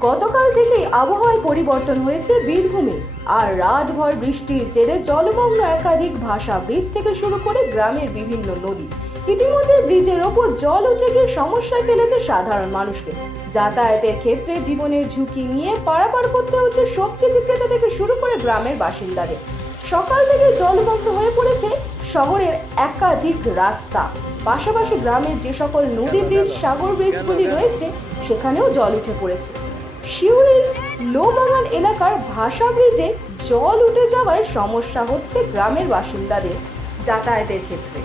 গতকাল থেকেই আবহাওয়ায় পরিবর্তন হয়েছে বীরভূমে। আর রাতভর বৃষ্টির জেরে জলমগ্ন একাধিক ভাষা ব্রিজ থেকে শুরু করে গ্রামের বিভিন্ন নদী। ইতিমধ্যে ব্রিজের ওপর জল উঠে গিয়ে সমস্যায় ফেলেছে সাধারণ মানুষকে। যাতায়াতের ক্ষেত্রে জীবনের ঝুঁকি নিয়ে পারাপার করতে হচ্ছে সবজি বিক্রেতা থেকে শুরু করে গ্রামের বাসিন্দাদের। সকাল থেকে জলমগ্ন হয়ে পড়েছে শহরের একাধিক রাস্তা। পাশাপাশি গ্রামের যে সকল নদী ব্রিজ, সাগর ব্রিজগুলি রয়েছে, সেখানেও জল উঠে পড়েছে। শিউরির লোবাগান এলাকার ভাষা ব্রিজে জল উঠে যাওয়ায় সমস্যা হচ্ছে গ্রামের বাসিন্দাদের যাতায়াতের ক্ষেত্রে।